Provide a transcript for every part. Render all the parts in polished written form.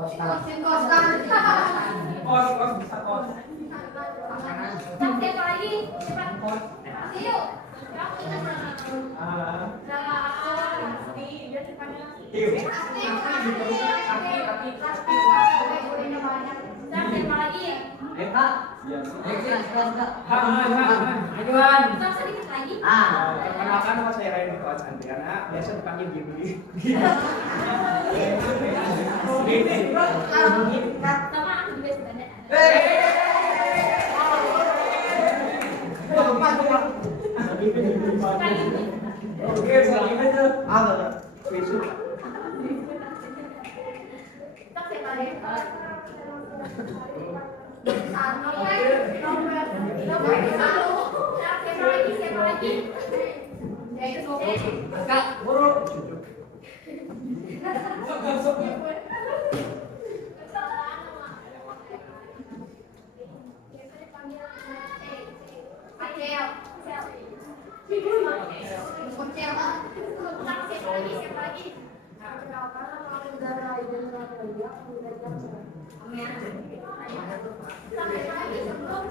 Kos bisa kos. Siapa lagi? Kos. Yuk. Siapa lagi? Kak. Ajuan. Sedikit lagi. Perkenalkan nama saya Reno Coach Andriana, biasa dipanggil Gimli. Sama aku juga sebenarnya. Oke, selanjutnya tuh. Besok. Siapa lagi? Kak, buruk.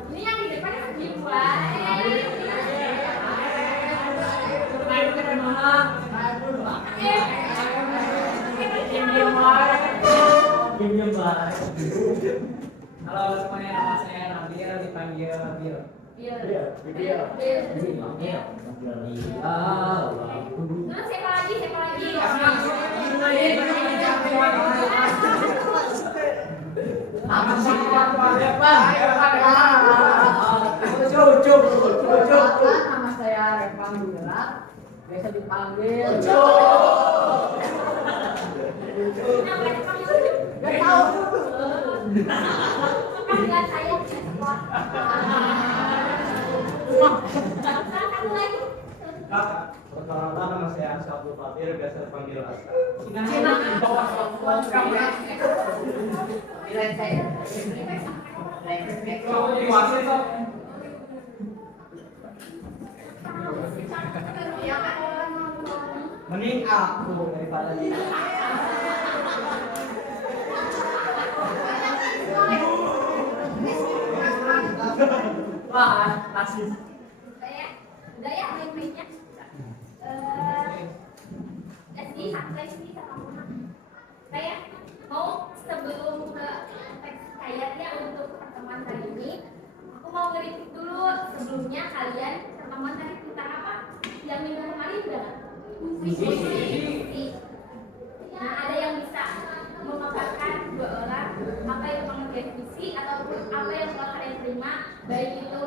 Ini yang di depan dibuat. Halo semuanya, nama saya Nabil, dipanggil Nabil. Terus siapa lagi? Nama saya Revan Gugelar, biasa dipanggil Gak tahu. Panggilan saya satu lagi. Perkenalkan nama saya Ansel Fatir, biasa dipanggil Aska. Mending aku daripada dia. Wah, rasis. Udah ya main-mainnya. SD sampai sini sama Muna. Saya mau sebelum ke teks kayaknya untuk pertemuan kali ini, aku mau nge-repeat dulu sebelumnya kalian pertemuan tadi tentang apa? Yang minggu kemarin udah nggak? Visi. Nah, ada yang bisa memaparkan dua orang apa yang pengertian visi ataupun apa yang telah kalian terima, baik itu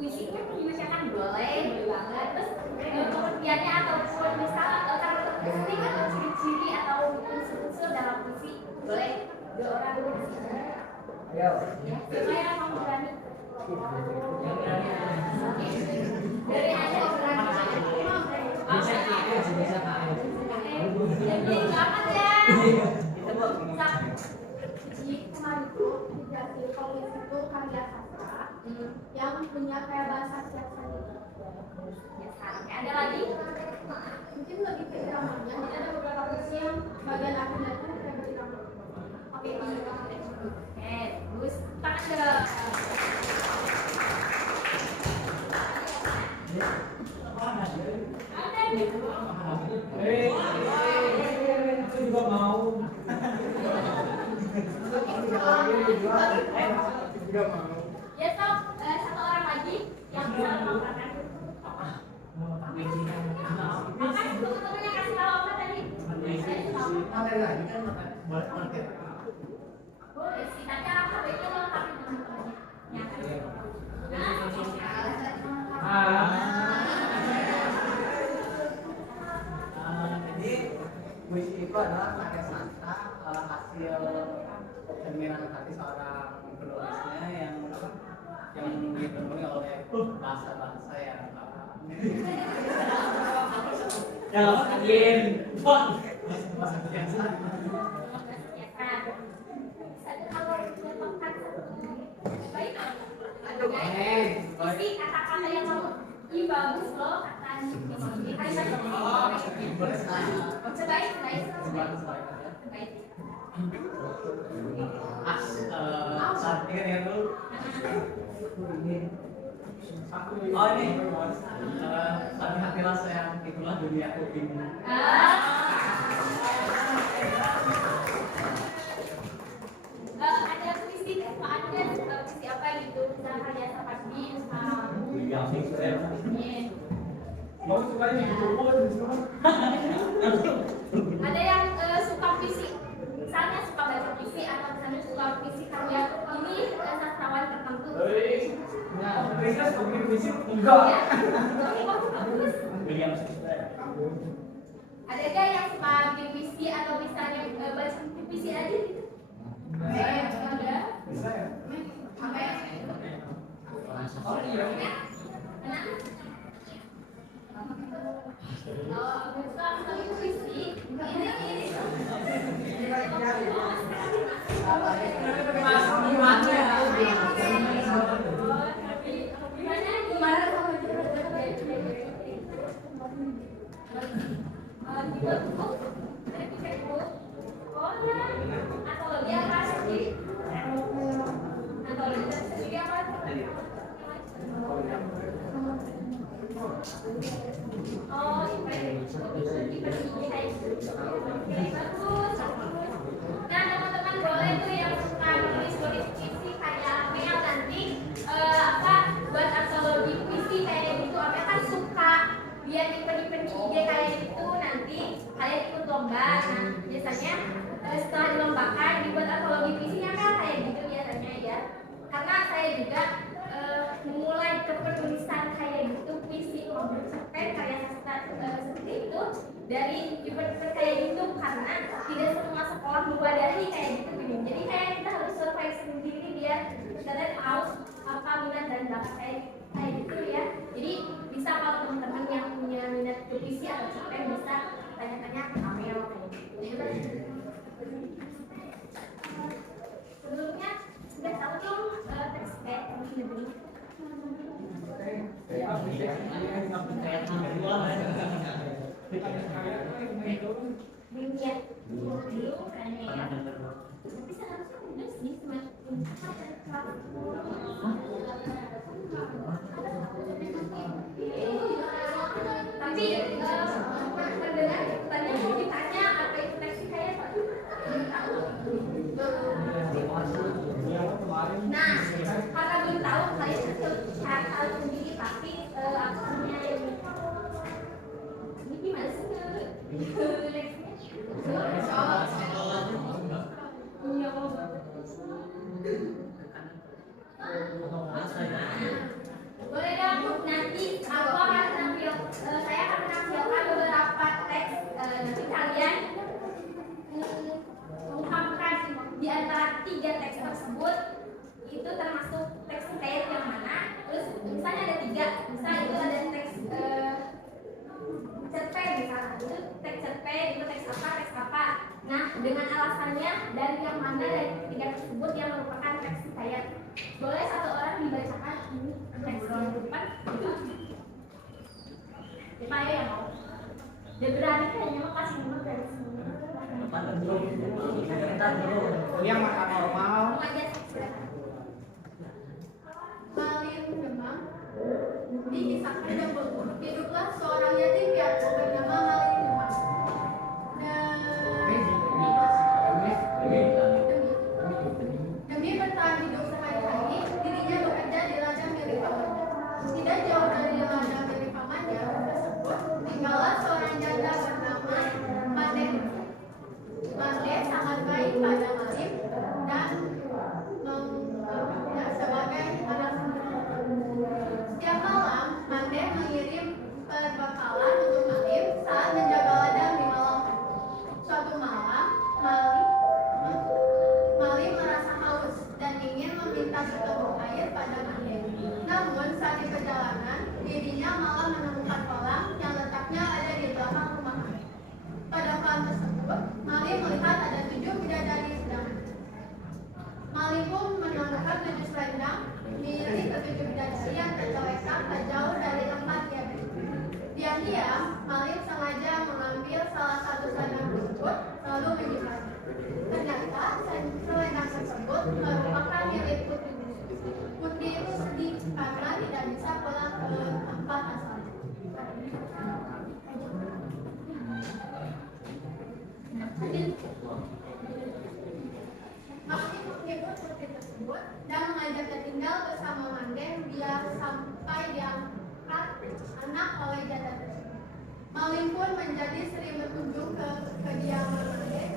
visi kan dibacakan boleh banget, terus pengertiannya ataupun misal karakteristik atau ciri-ciri atau unsur-unsur dalam visi boleh dua orang dulu. Ayo. Siapa yang mau berani? Dari ada berani. bisa Kak. Jadi selamat ya. Jadi kemarin itu di hasil komunis itu karya sastra yang punya kayak bahasa siasa gitu. Ada lagi? Mungkin lebih ke dramanya. Jadi ada beberapa versi yang bagian akhirnya itu kayak drama. Oke, terus tangan dong. Ada nih. Aku juga mau. Ya Sob, satu orang lagi yang bisa memaparkan. Makan teman-teman yang kasih tahu apa tadi? Boleh sih, tapi alfabetnya lengkap teman-temannya. Jadi puisi itu adalah karya sastra hasil cerminan hati seorang penulisnya yang dipenuhi oleh bahasa-bahasa yang bahasa biasa. Isi kata-kata yang kamu ih bagus loh kata sebaik Ingat dulu. Oh ini, tapi hatilah sayang, itulah dunia aku ini. Ada puisi kesukaannya, puisi apa gitu, misalnya karya Sapardi, Yang sukses. Mau sukanya gitu pun. ada yang suka puisi, misalnya suka baca puisi atau misalnya suka puisi karya ini sastrawan tertentu. Nah, Kristus bikin puisi enggak. Ya, bagus. William Shakespeare. Ada gak yang suka bikin puisi atau misalnya baca puisi aja gitu? Ada. Bisa ya? Apa ya? Oh iya. Kenapa? Oh, suka puisi. Ini. Nah, teman-teman boleh tuh yang suka nulis puisi kayak Mel nanti buat antologi puisi kayak gitu. Amel kan suka biar event-event IG kayak gitu, nanti kalian ikut lomba. Nah, biasanya setelah dilombakan dibuat antologi puisinya kan kayak gitu biasanya ya. Karena saya juga memulai kepenulisan kayak gitu puisi maupun cerpen karya sastra seperti itu dari event kayak gitu, karena tidak semua sekolah mewadahi kayak gitu. Jadi kayak kita harus survive sendiri biar kita tahu apa minat dan bakat kayak gitu ya. Jadi bisa kalau teman-teman yang punya minat puisi atau cerpen bisa tanya-tanya ke Amel kayak gitu. Sebelumnya sudah tahu dong teks ini. Dunia dulu kayaknya ya. Tapi seharusnya udah sih semakin tapi pendengar tadi mau ditanya apa itu teks kayak Pak? Nah, karena belum tahu kalian cari tahu sendiri, tapi aku punya ini gimana sih boleh dong, nanti aku akan tampil, saya akan menampilkan beberapa teks, nanti kalian mengungkapkan di antara 3 teks tersebut itu termasuk teks kayak yang mana. Terus misalnya ada 3, misalnya itu ada teks cerpen, misalnya itu teks cerpen, itu teks apa. Nah, dengan alasannya dari yang mana dari 3 tersebut yang merupakan teks hikayat. Boleh satu orang dibacakan ini teks yang depan. Siapa ya yang mau? Dia berani kayaknya mau kasih nomor dari semua. Yang makan normal. Malim Demam dikisahkan dan berburuk hiduplah seorang yatim piatu bernama Malim Demam. Demi bertahan hidup sehari-hari, dirinya bekerja di ladang milik pamannya. Tidak jauh dari ladang milik pamannya tersebut, tinggallah seorang janda bernama Pandey. Pandey sangat baik pada Malim dan menganggapnya sebagai anak sendiri. Setiap malam, Pandey mengirim perbekalan untuk Malim saat menjaga ladang di malam hari. Suatu malam, Malim merasa haus dan ingin meminta seteguk air pada Pandey. Namun saat di perjalanan, dirinya malah menemukan kolam yang letaknya ada di belakang rumah Malim. Pada kolam tersebut, Malim melihat ada 7 bidadari sedang. Malim pun menemukan 7 selendang milik ke-7 bidadari yang tergeletak tak jauh dari tempat dia berdiri. Diam-diam, Malim sengaja mengambil salah satu selendang tersebut lalu menyimpannya. Ternyata selendang tersebut merupakan milik putri mengajaknya tinggal bersama Manden biar sampai diangkat anak oleh janda tersebut. Malin pun menjadi sering berkunjung ke kediaman Manden.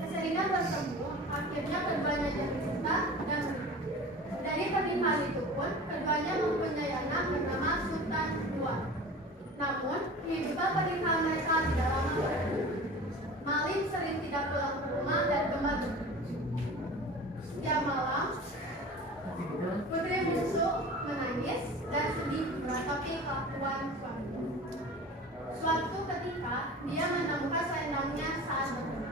Keseringan bertemu, akhirnya keduanya jatuh cinta dan menikah. Dari pernikahan itu pun, keduanya mempunyai anak bernama Sultan II. Namun, kehidupan pernikahan mereka tidak lama berlangsung. Malin sering tidak pulang ke rumah dan gemar bekerja. Setiap malam, putri bungsu menangis dan sedih meratapi kelakuan suaminya. Suatu ketika, dia menemukan selendangnya saat bekerja.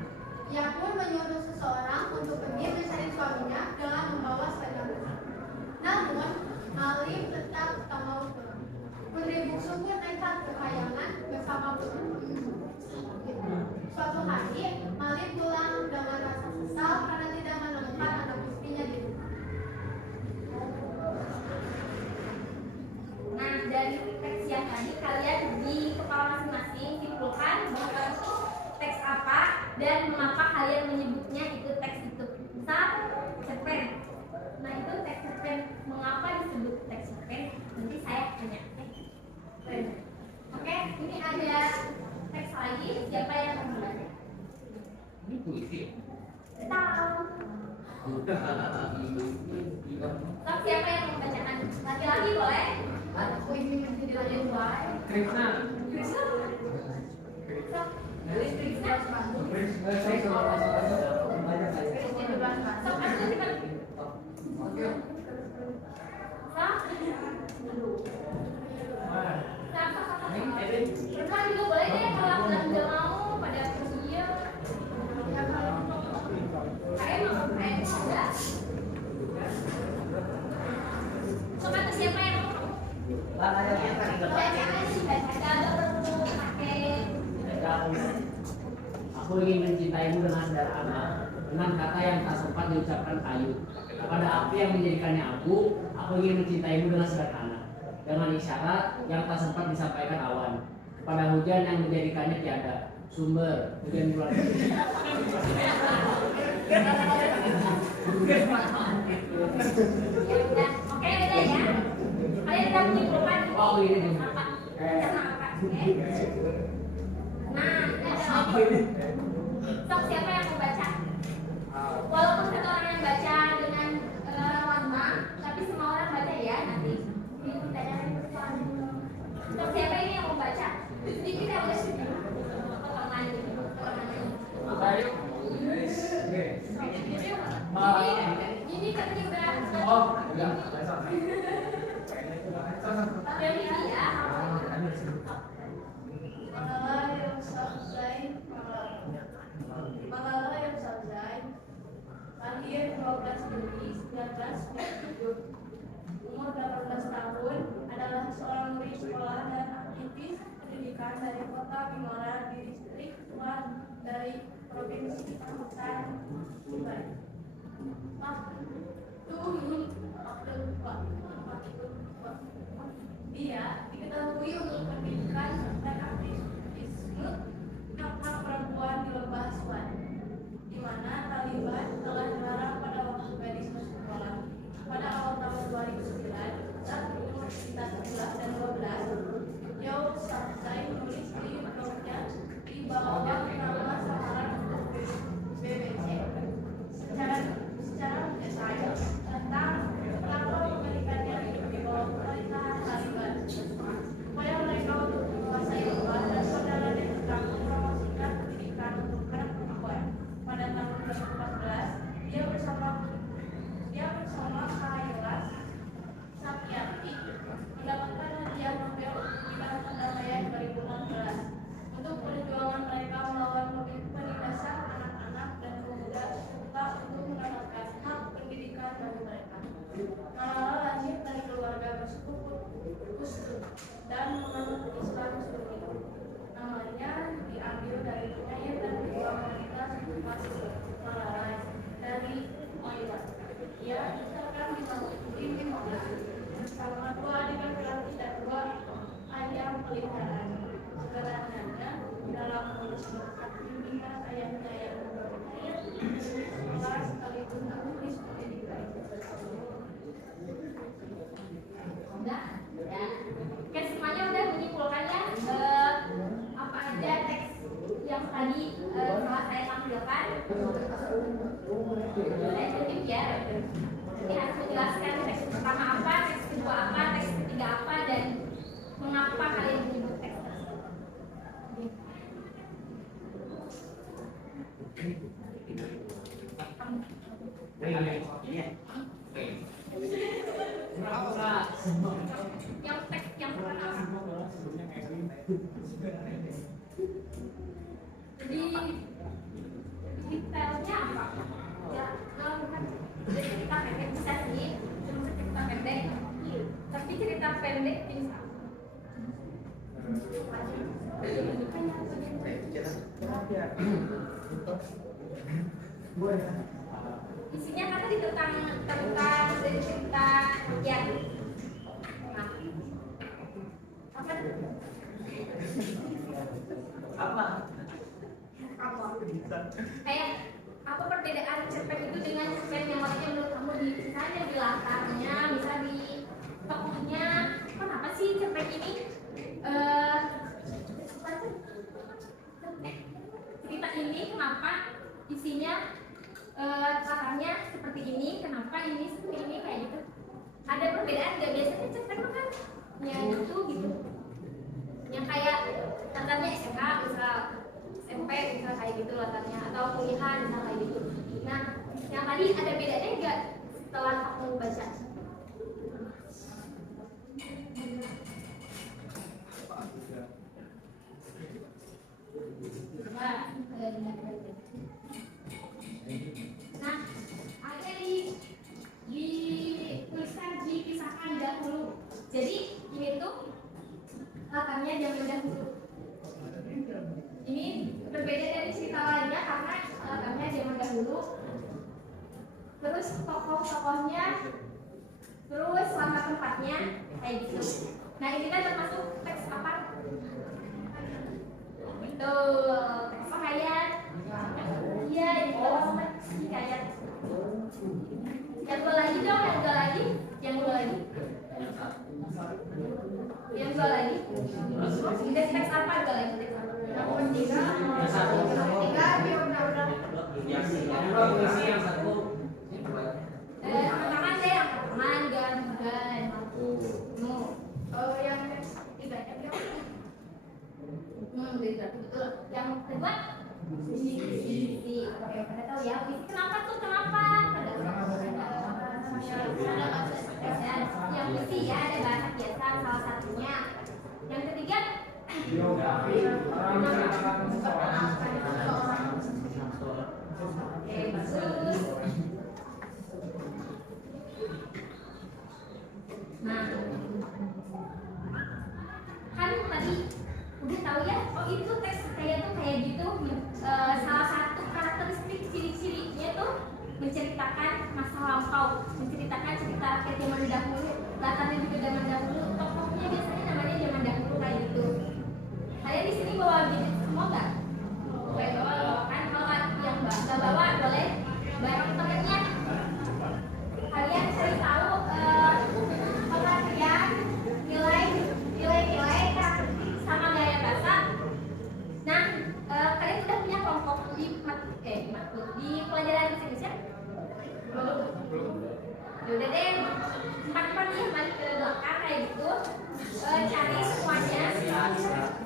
Ia pun menyuruh seseorang untuk pergi mencari suaminya dengan membawa selendang tersebut. Namun, Malin tetap tak mau pulang. Putri bungsu pun nekat ke kayangan bersama putri. Suatu hari, Malin pulang dengan rasa sesal karena tidak menemukan anak istrinya di rumah. Nah, dari teks yang tadi kalian di kepala masing-masing simpulkan bahwa itu teks apa dan mengapa kalian menyebutnya itu teks itu. Misal, cerpen. Nah, itu teks cerpen. Mengapa disebut teks cerpen? Nanti saya tanya. Oke, ini ada teks lagi. Siapa yang akan membaca? Ini puisi. Tahu. Sok, siapa yang mau membacakan? Laki-laki boleh? Aku ini menjadi lanjut wae. Krishna. Krishna. Sok. Krishna. Sok, aku siapa? Perempuan juga boleh deh kalau aku nggak mau pada dia. Kayak ada. Coba tuh siapa yang mau? Aku ingin mencintaimu dengan sederhana, dengan kata yang tak sempat diucapkan kayu. Pada api yang menjadikannya abu, aku ingin mencintaimu dengan sederhana, dengan isyarat yang tak sempat disampaikan awan. Pada hujan yang menjadikannya tiada sumber hujan bulan. Oke, beda ya. Kalian udah menyimpulkan Oh, ini juga. apa? Karena apa? Oke. Nah, ini ada lagi. Sok, siapa yang mau baca? Walaupun satu orang yang baca dengan lama, tapi semua orang baca ya nanti. Ini kita ada yang bersuara. Sok, siapa ini yang mau baca? Sedikit ya, boleh sedikit. Potongan ini, potongan ini. Ini katanya udah. Oh, enggak. Dari dia. Malala Yousafzai lahir 12 Juli 1997. Umur 18 tahun, adalah seorang murid sekolah dan aktivis pendidikan dari kota Bimora di distrik Tuan dari provinsi Pamekasan, Dubai. Dia diketahui untuk pendidikan dan aktivisme hak-hak perempuan di Lembah Swan, di mana Taliban telah dilarang pada waktu gadis masuk sekolah. Pada awal tahun 2009, saat berumur sekitar 11 dan 12, Yousafzai menulis di blognya di bawah nama samaran untuk BBC secara detail tentang betapa pemilikannya hidup di bawah pemerintahan Taliban, upaya mereka untuk menguasai Lembah dan saudara dan tentang mempromosikan pendidikan untuk anak perempuan. Pada tahun 2014, dia bersama Kailas Satyarthi mendapatkan hadiah Nobel bidang perdamaian 2016 untuk perjuangan mereka melawan penindasan anak-anak dan pemuda serta untuk mendapatkan hak pendidikan bagi mereka. Malala lahir dari keluarga bersuku Pushtun dan menganut Islam Sunni. Namanya diambil dari penyair dan ketua wanita Masih Malala dari Iran. Ia dibesarkan di Bangladesh bersama dua adik laki-laki dan dua ayam peliharaan. Sederhananya dalam mengurus berkat bimbingan ayahnya yang berkait sekolah sekaligus menulis pendidikan. Boleh sedikit ya. Ini harus menjelaskan teks pertama apa, teks kedua apa, teks ketiga apa, dan mengapa kalian menyebut teks tersebut. Yang teks yang pertama. Jadi detailnya apa? Ya, bukan cerita pendek bisa sih, cuma cerita pendek. Tapi cerita pendek bisa. Isinya kan tadi tentang dari cerita rakyat. Nah, apa? Kayak apa perbedaan cerpen itu dengan cerpen yang lainnya menurut kamu di misalnya di latarnya, misal di tokohnya, kenapa sih cerpen ini cerita ini kenapa isinya latarnya seperti ini, kenapa ini seperti ini kayak gitu. Ada perbedaan nggak? Biasanya cerpen kan yang itu gitu, yang kayak latarnya SMK misal SMP misal kayak gitu latarnya, atau kuliahan misal kayak gitu. Nah, yang tadi ada bedanya nggak setelah kamu baca? Nah, ada tulisan dipisahkan dahulu. Jadi ini tuh latarnya zaman dahulu. Ini berbeda dari cerita lainnya karena latarnya zaman dahulu. Terus tokoh-tokohnya, terus latar tempatnya kayak gitu. Nah, ini kan termasuk teks apa? Tuh, teks hikayat. Iya, ini termasuk teks hikayat. Yang dua lagi dong, yang dua lagi. Yang dua lagi. Yang dua lagi. Ini teks apa dua lagi? Tiga teman-teman deh, yang teman gan. Oh, yang tiga betul. Yang kedua visi. Oke, pada tahu ya visi kenapa tuh kenapa? Yang visi ya ada bahasa biasa salah satunya. Yang ketiga oke, bagus. Nah, kan tadi udah tahu ya, oh itu teks kayak gitu. Salah satu karakteristik ciri-cirinya tuh menceritakan masa lampau, menceritakan cerita rakyat zaman dahulu, latarnya juga zaman dahulu, tokohnya biasanya namanya zaman dahulu kayak gitu. Kalian di sini bawa gadget semua nggak? Boleh bawa kan? Kalau yang nggak bawa boleh bareng temennya. Kalian cari tahu pengertian nilai sama gaya bahasa. Nah, kalian udah punya kelompok di pelajaran bahasa Indonesia? Udah deh, 4 ya, balik ke belakang kayak gitu. Cari semuanya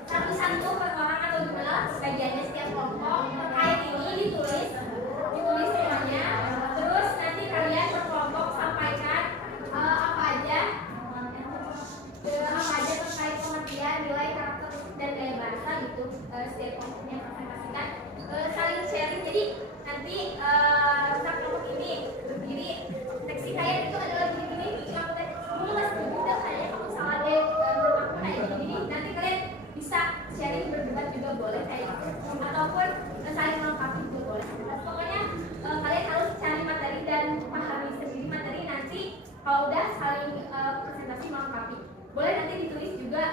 satu-satu per orang atau dua, bagiannya setiap kelompok terkait ini ditulis semuanya. Terus nanti kalian berkelompok sampaikan apa aja terkait pengertian, nilai, karakter dan gaya bahasa gitu. Setiap kelompoknya presentasikan, saling sharing. Jadi nanti saat kelompok ini berdiri teks hikayat itu adalah begini. Kamu masih berbeda kayaknya kamu salah deh, aku kayak gini. Nanti kalian bisa sharing, berdebat juga boleh kayak gitu, ataupun saling melengkapi juga boleh. Pokoknya kalian harus cari materi dan pahami sendiri materi. Nanti kalau udah saling presentasi melengkapi, boleh nanti ditulis juga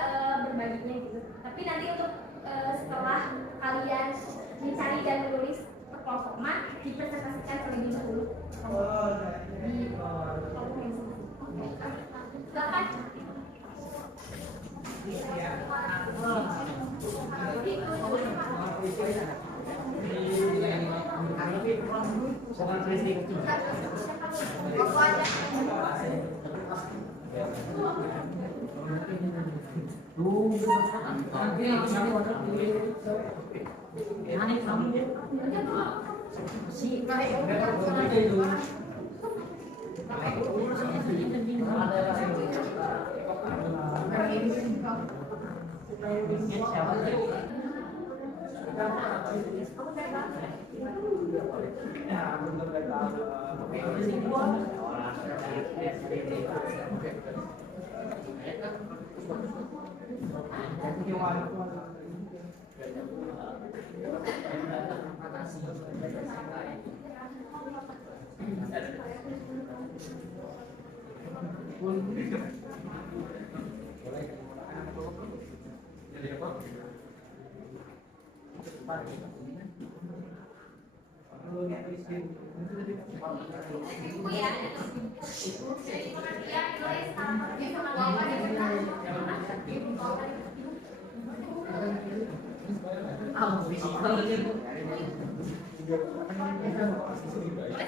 berbaginya gitu. Tapi nanti untuk setelah kalian mencari dan menulis per kelompok mah dipresentasikan terlebih dahulu di kelompok yang sebelumnya. Silakan. Bukan prinsip. Aku aja. Ibu ya. Jadi pengertian tulis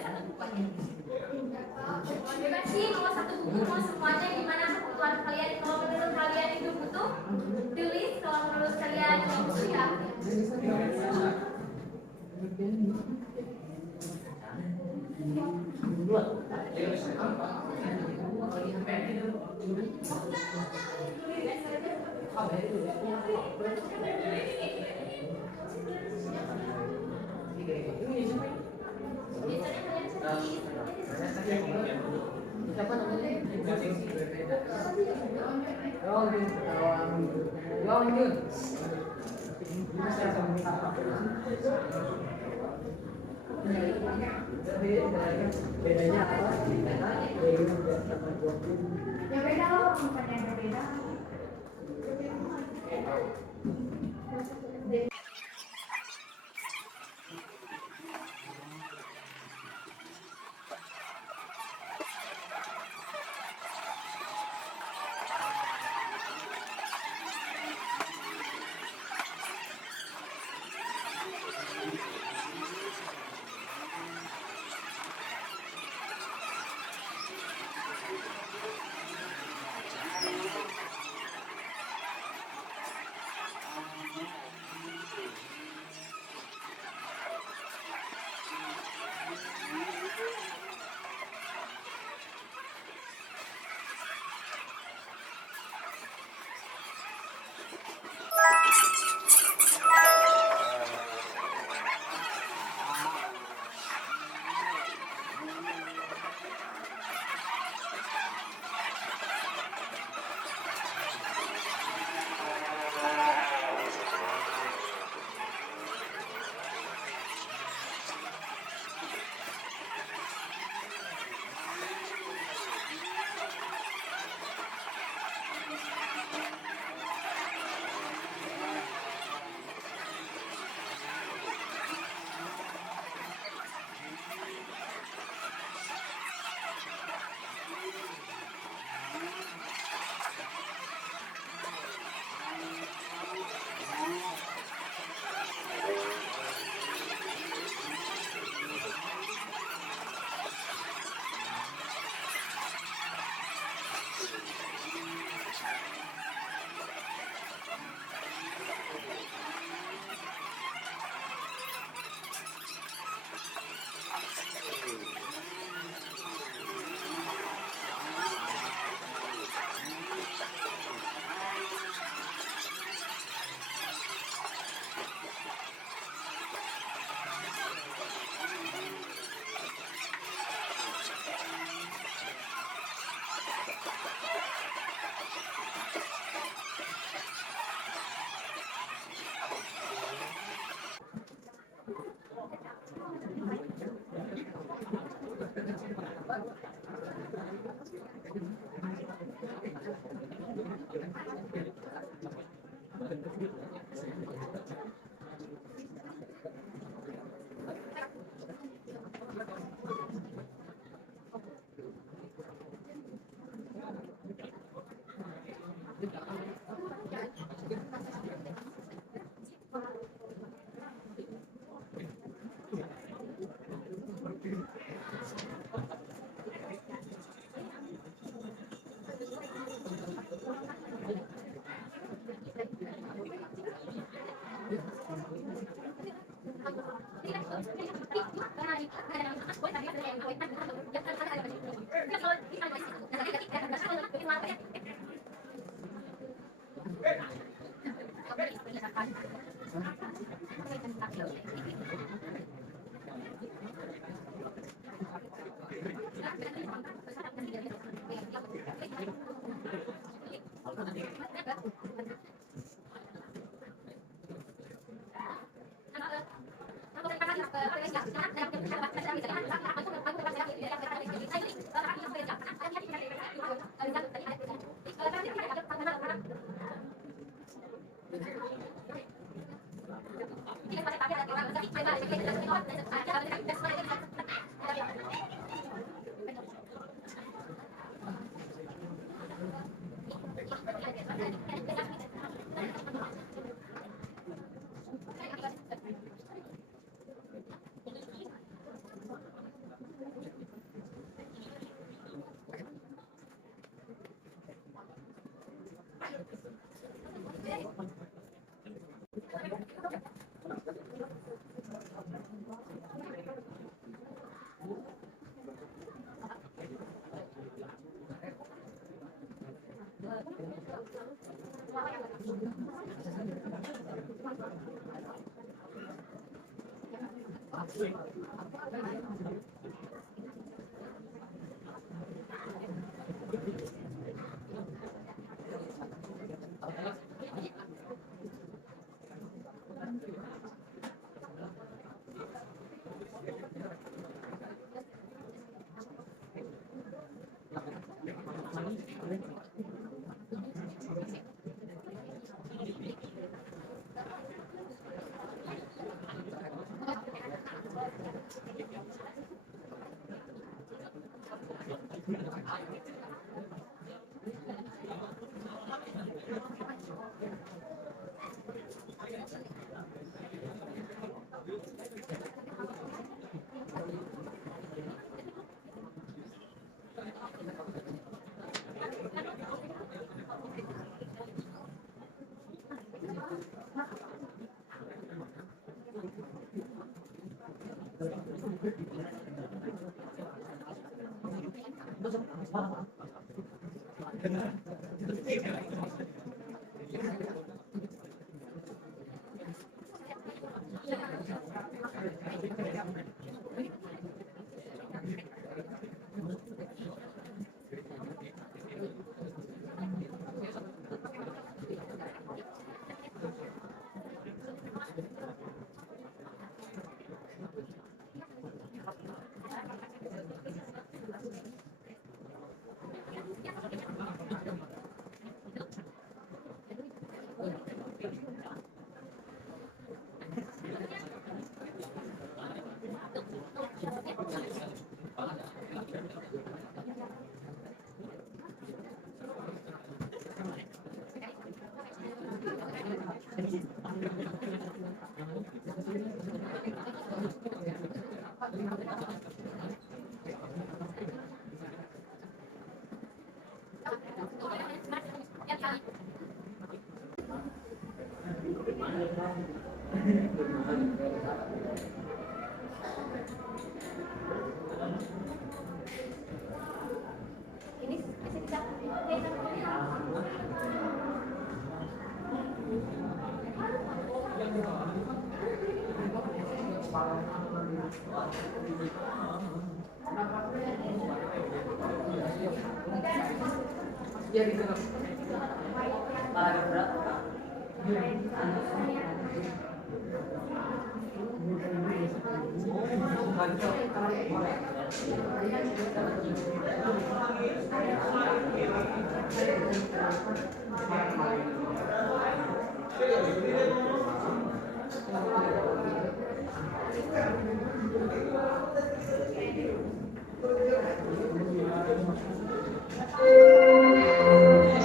sama bebas sih mau satu buku mau semuanya gimana kebutuhan kalian. Kalau menurut kalian itu butuh tulis, kalau menurut kalian bagus ya. Bedanya apa? Ya beda loh, bukan yang berbeda.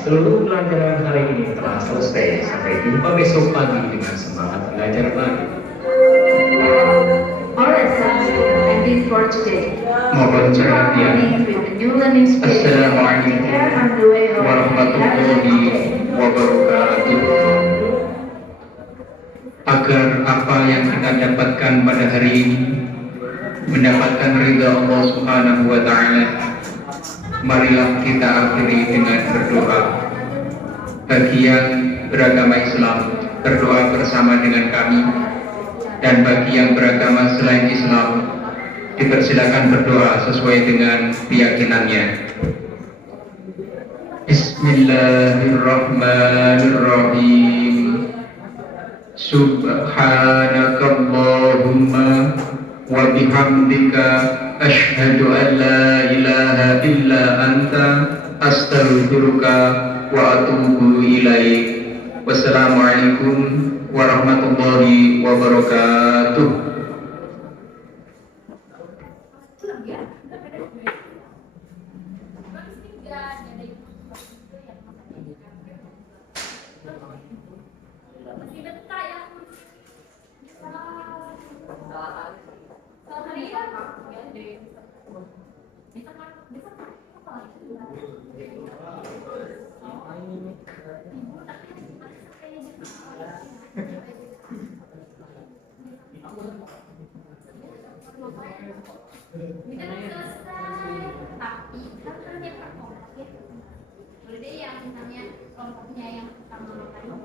Seluruh pelajaran hari ini telah selesai. Sampai jumpa besok pagi dengan semangat belajar baru. Alright, for today. Mohon You are perhatian. coming with the new learning space. Assalamualaikum Prepare on the way home. warahmatullahi wabarakatuh. Agar apa yang kita dapatkan pada hari ini mendapatkan ridha Allah Subhanahu wa taala, marilah kita akhiri dengan berdoa. Bagi yang beragama Islam, berdoa bersama dengan kami, dan bagi yang beragama selain Islam, dipersilakan berdoa sesuai dengan keyakinannya. Bismillahirrahmanirrahim. Subhanakallahumma wa bihamdika asyhadu an la ilaha illa anta astaghfiruka wa atubu ilaik. Wassalamualaikum warahmatullahi wabarakatuh. Masih betah ya. Kalau hari ini kan ya deh. Besok apa lagi? Ibu tapi kita belum selesai, tapi kan kerja kelompok ya. Boleh deh yang misalnya kelompoknya yang sama makan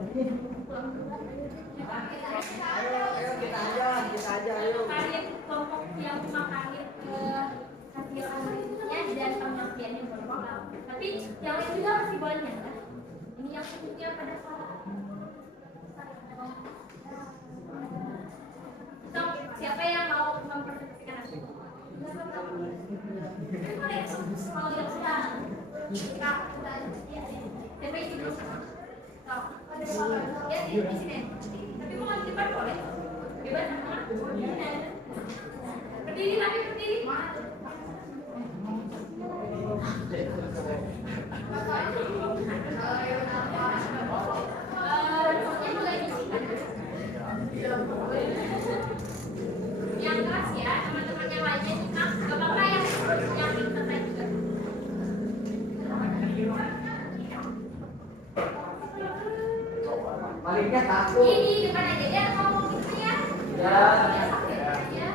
pulang dulu. Kita aja, ayo. Kalian kelompok yang makanin hasil analisisnya dan pengertiannya berapa? Tapi yang lain juga masih boleh ya. Ini yang khususnya pada saat. So, siapa yang mau mempresentasikan aku? Kalau yang sedang, siapa itu dulu? Ya di sini. Tapi mau di depan boleh. Bebas sama. Berdiri lagi berdiri. Yang keras ya, teman-teman yang lainnya juga gak apa-apa yang selesai juga. Malingnya takut. Ini depan aja ya, ngomong gitu ya. Ya. Ya.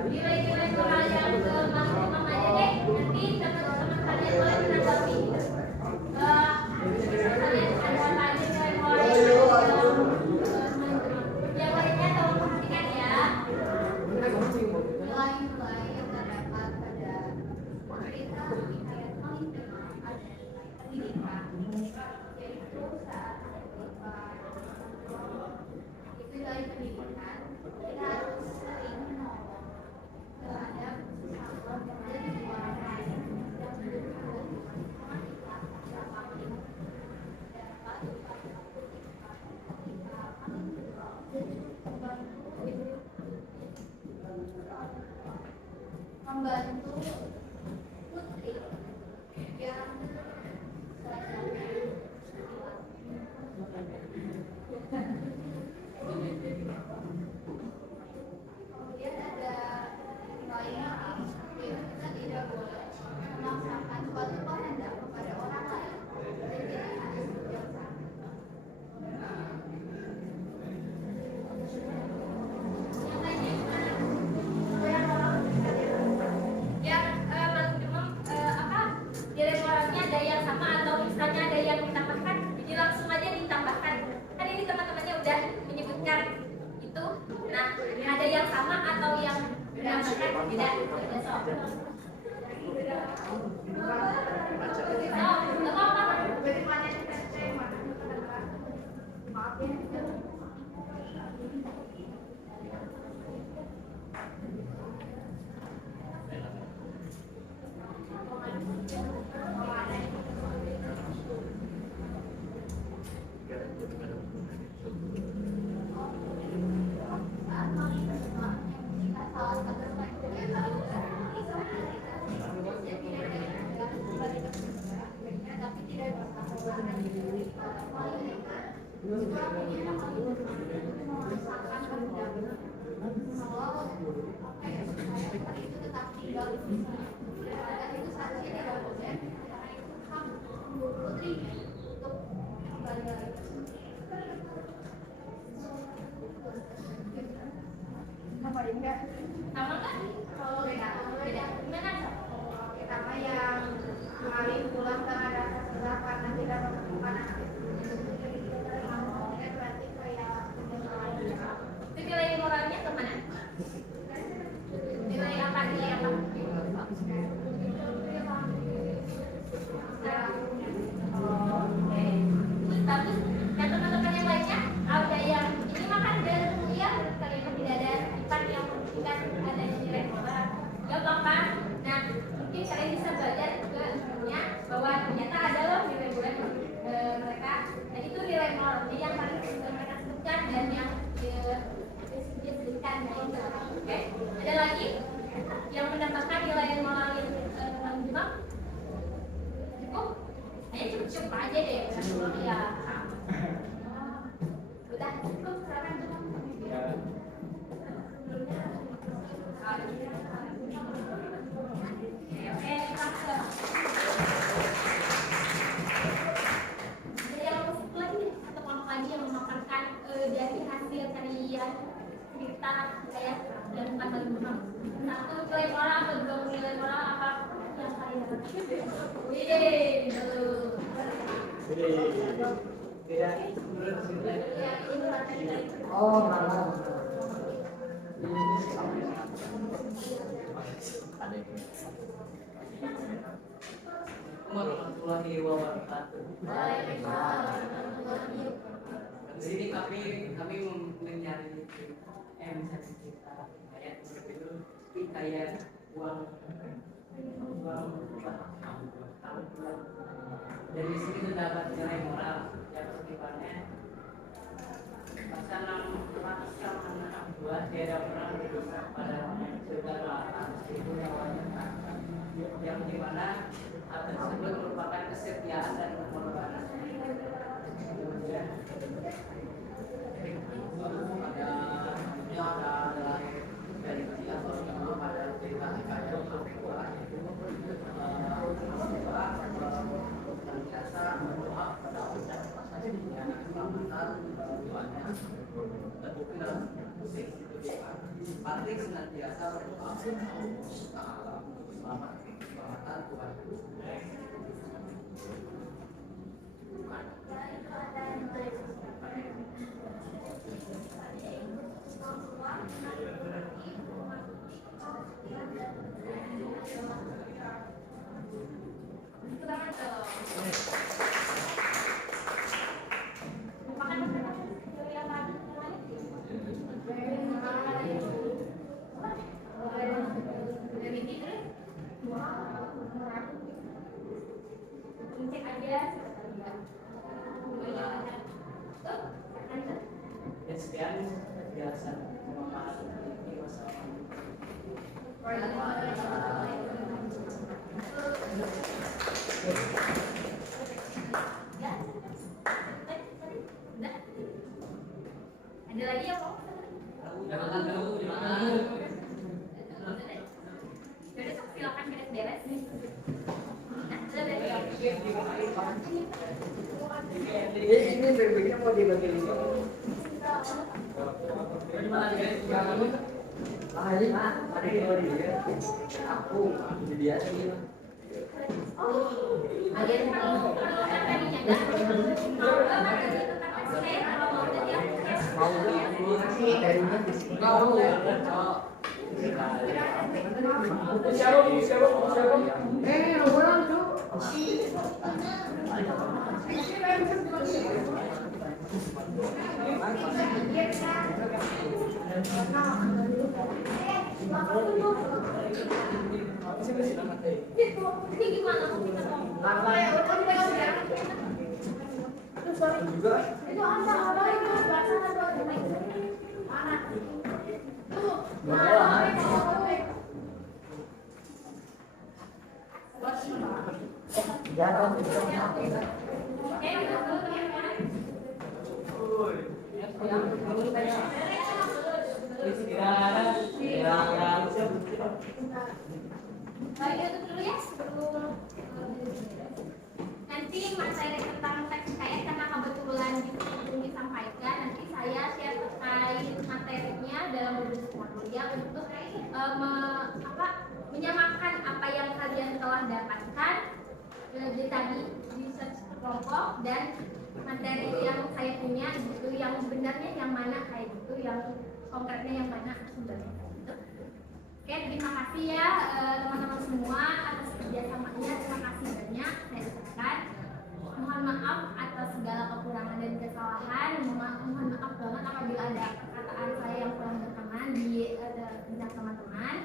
Nilai-nilai moral yang maksimum aja deh. Nanti teman-teman kalian boleh menanggapi. Kalian ada apa aja nilai moral yang lainnya tolong perhatikan ya. Nilai-nilai yang terdapat pada cerita ayat paling bermanfaat dan pendidikan, yaitu saat itu dari pendidikan kita harus sering menolong terhadap udah menyebutkan itu. Nah, ada yang sama atau yang menambahkan? Beda. Besok. Sama kan? Kalau beda. Gimana? Pertama yang kemarin pulang ke ada setelah karena tidak menemukan anak itu. Berarti kayak Itu nilai moralnya kemana? Nilai apa nih? Apa? Oke. Bagus. Dan teman-teman yang lainnya ada yang ini makan dan kuliah kalian tidak ada sifat yang membuktikan adanya nilai moral. Ya Bapak. Nah, mungkin kalian bisa belajar juga sebenarnya bahwa ternyata ada loh nilai moral mereka. Dan itu nilai moral yang paling mereka sebutkan dan yang disebutkan. Oke. Ada lagi yang menambahkan nilai moral yang gimana? Cukup? Cukup aja deh. Ya. Udah cukup sekarang Oke, langsung. Ada yang mau sebut lagi atau kelompok lagi yang memaparkan dari hasil kalian cerita kayak yang bukan bagi memang satu nilai moral atau dua nilai moral apa yang kalian dapat? Oh, malam. Warahmatullahi wabarakatuh. Di sini kami mencari misalnya kita kayak itu kayak uang dari sini terdapat nilai moral yang sifatnya pasangan anak buah tidak pernah berusaha pada segala itu yang dimana hal tersebut merupakan kesetiaan dan pengorbanan. Kemudian ada dari dia atau pada cerita hikayat biasa berdoa pada Allah yang diselamatkan tujuannya terbukti dalam musik itu dia paling senantiasa berdoa Allah keselamatan Tuhan. Cek aja. Sekian penjelasan pemaparan ini masalah. Ada lagi yang mau? Jangan dulu, jangan. Jadi silakan beres-beres. Ini berbeda mau dibagi lima. Ini mah, ada yang mau dia. Aku jadi aja gitu. Ada yang mau kalau tadinya enggak. saya kalau mau tadi aku ini gimana aku minta tolong. Itu apa itu bahasa mana? Tuh, Baik, itu dulu ya sebelum nanti materi tentang teks hikayat karena kebetulan belum disampaikan, nanti saya share terkait materinya dalam beberapa modul ya untuk menyamakan apa yang kalian telah dapatkan di tadi di search kelompok dan materi yang saya punya gitu, yang benarnya yang mana kayak gitu, yang konkretnya yang mana sumbernya. Oke, terima kasih ya teman-teman semua atas kerjasamanya. Terima kasih banyak saya ucapkan. Mohon maaf atas segala kekurangan dan kesalahan. Mohon maaf banget apabila ada perkataan saya yang kurang berkenan di bidang teman-teman.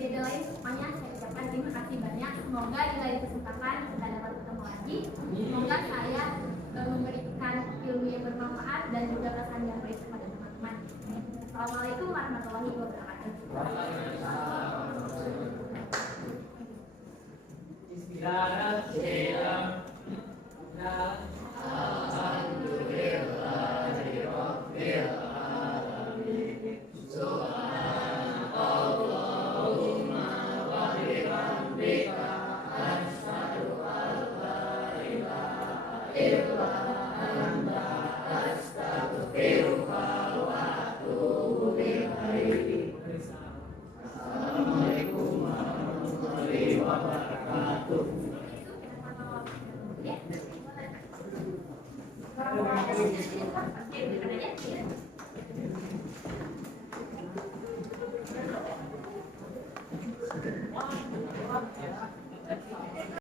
Tiada lain semuanya saya ucapkan terima kasih banyak. Semoga di lain kesempatan kita dapat ketemu lagi. Semoga saya memberikan ilmu yang bermanfaat dan juga pesan yang baik kepada teman-teman. Assalamualaikum warahmatullahi wabarakatuh. Ya.